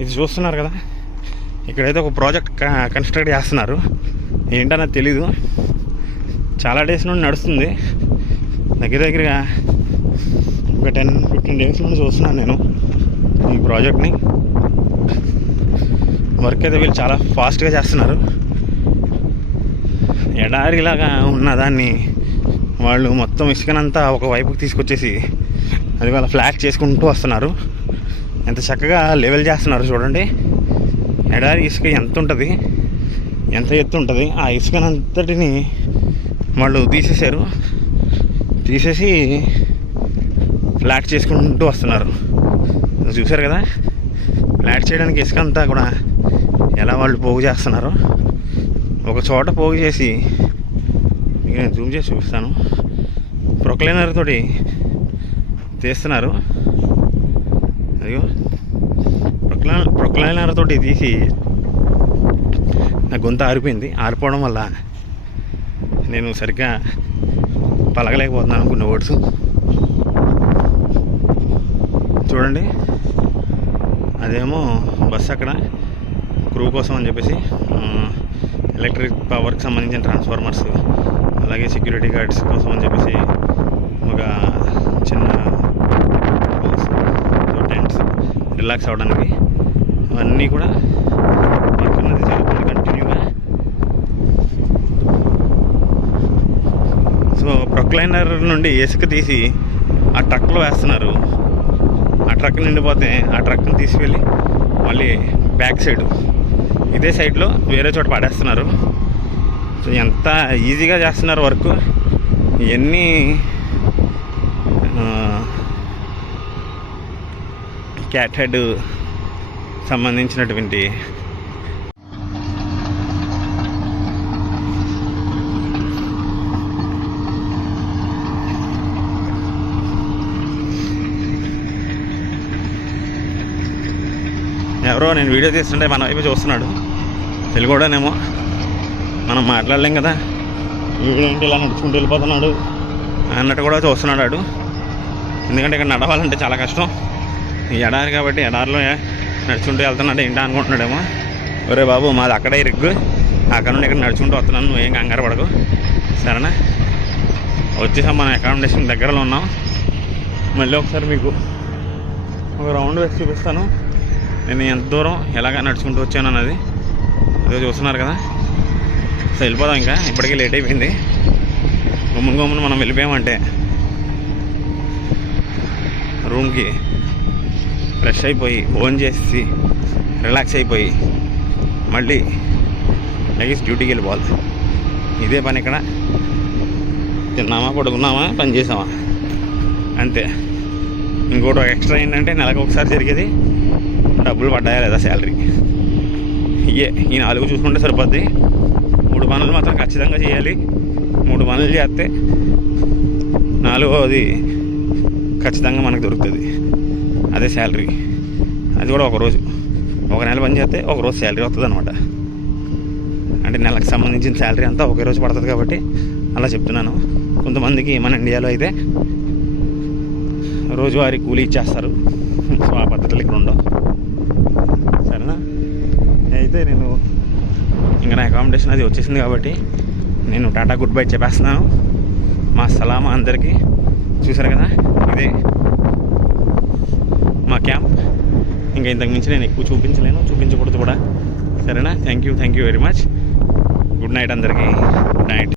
ఇది చూస్తున్నారు కదా. ఇక్కడైతే ఒక ప్రాజెక్ట్ క- కన్స్ట్రక్ట్ చేస్తున్నారు. ఏంటన్నది తెలీదు. చాలా డేస్ నుండి నడుస్తుంది. దగ్గర దగ్గరగా ఒక టెన్ ఫిఫ్టీన్ డేస్ నుండి చూస్తున్నాను నేను ఈ ప్రాజెక్ట్ని. వర్క్ అయితే వీళ్ళు చాలా ఫాస్ట్గా చేస్తున్నారు. ఎడారిలాగా ఉన్న దాన్ని వాళ్ళు మొత్తం ఇసుకనంతా ఒక వైపుకి తీసుకొచ్చేసి అది వాళ్ళ ఫ్లాట్ చేసుకుంటూ వస్తున్నారు. ఎంత చక్కగా లెవెల్ చేస్తున్నారు చూడండి. ఎడారి ఇసుక ఎంత ఉంటుంది? ఎంత ఎత్తు ఉంటుంది? ఆ ఇసుకనంతటిని వాళ్ళు తీసేశారు. తీసేసి ఫ్లాట్ చేసుకుంటూ వస్తున్నారు. చూశారు కదా? ఫ్లాట్ చేయడానికి ఇసుక అంతా కూడా ఎలా వాళ్ళు పోగు చేస్తున్నారు? ఒక చోట పోగు చేసి నేను జూమ్ చేసి చూపిస్తాను. ప్రొక్లైనర్ తోటి తీస్తున్నారు. అదిగో ప్రొక్లైనర్ ప్రొక్లైనర్ తీసి నా గొంత ఆరిపోయింది. ఆరిపోవడం వల్ల నేను సరిగ్గా పలకలేకపోతున్నాను అనుకున్న వర్డ్స్. చూడండి. అదేమో బస్ అక్కడ క్రూ కోసం అని చెప్పేసి ఎలక్ట్రిక్ పవర్కి సంబంధించిన ట్రాన్స్ఫార్మర్స్ అలాగే సెక్యూరిటీ గార్డ్స్ కోసం అని చెప్పేసి రిలాక్స్ అవ్వడానికి అవన్నీ కూడా వర్క్ అన్నది జరుగుతుంది కంటిన్యూగా సో ప్రొక్లైనర్ నుండి ఇసుక తీసి ఆ ట్రక్లో వేస్తున్నారు. ఆ ట్రక్ నిండిపోతే ఆ ట్రక్ని తీసుకెళ్ళి మళ్ళీ బ్యాక్ సైడ్ ఇదే సైడ్లో వేరే చోట పడేస్తున్నారు. సో ఎంత ఈజీగా చేస్తున్నారు వర్క్ ఇవన్నీ క్యాట్ హెడ్ సంబంధించినటువంటి ఎవరో నేను వీడియో తీస్తుంటే మన వైపు చూస్తున్నాడు. తెలుగుడనేమో మనం మాట్లాడలేం కదా. వీడేంటి ఇలా నడుచుకుంటూ వెళ్ళిపోతున్నాడు. అన్నట్టు కూడా చూస్తున్నాడు ఎందుకంటే ఇక్కడ నడవాలంటే చాలా కష్టం. ఎడారి కాబట్టి ఎడారిలో నడుచుకుంటూ వెళ్తున్నాడు ఏంటో అనుకుంటున్నాడేమో. ఒరే బాబు మాది అక్కడే ఇరుగ్గు అక్కడ నుండి ఇక్కడ నడుచుకుంటూ వస్తున్నాను నువ్వేం కంగారు పడకు. సరేనా? వచ్చేసాం మనం అకామిడేషన్ దగ్గరలో ఉన్నాం. మళ్ళీ ఒకసారి మీకు ఒక రౌండ్ వేసి చూపిస్తాను. నేను ఎంత దూరం ఎలాగ నడుచుకుంటూ వచ్చాను అన్నది. అదే చూస్తున్నారు కదా. సో వెళ్ళిపోదాం ఇంకా ఇప్పటికీ లేట్ అయిపోయింది. గుమ్మని గుమ్మని మనం వెళ్ళిపోయామంటే. రూమ్కి. ఫ్రెష్ అయిపోయి ఓన్ చేసి రిలాక్స్ అయిపోయి మళ్ళీ నెక్స్ట్ డ్యూటీకి వెళ్ళిపోవాలి ఇదే పని ఇక్కడ. తిన్నామా పడుకున్నామా పని చేసామా? అంతే. ఇంకోటి ఎక్స్ట్రా ఏంటంటే నెలకు ఒకసారి జరిగేది డబ్బులు పడ్డాయా లేదా శాలరీ ఇయే ఈ నాలుగు చూసుకుంటే సరిపోద్ది. మూడు పనులు మాత్రం ఖచ్చితంగా చేయాలి. మూడు పనులు చేస్తే నాలుగోది ఖచ్చితంగా మనకు దొరుకుతుంది. అదే శాలరీ. అది కూడా ఒక రోజు. ఒక నెల పని చేస్తే ఒక రోజు శాలరీ వస్తుంది అనమాట అంటే నెలకు సంబంధించిన శాలరీ అంతా ఒకే రోజు పడుతుంది కాబట్టి అలా చెప్తున్నాను. కొంతమందికి మన ఇండియాలో అయితే రోజువారీ కూలీ ఇచ్చేస్తారు. సో ఆ పద్ధతులు ఇక్కడ ఉండవు. సరేనా? అయితే నేను ఇంకా నా అకామిడేషన్ అది వచ్చేసింది కాబట్టి నేను టాటా గుడ్ బై చెప్పేస్తున్నాను. మా సలామా అందరికీ చూసారు కదా? ఇదే మా క్యాంప్ ఇంకా ఇంతకు మించి నేను ఎక్కువ చూపించలేను. చూపించకూడదు కూడా. సరేనా? Thank you thank you very much good night అందరికీ. Good night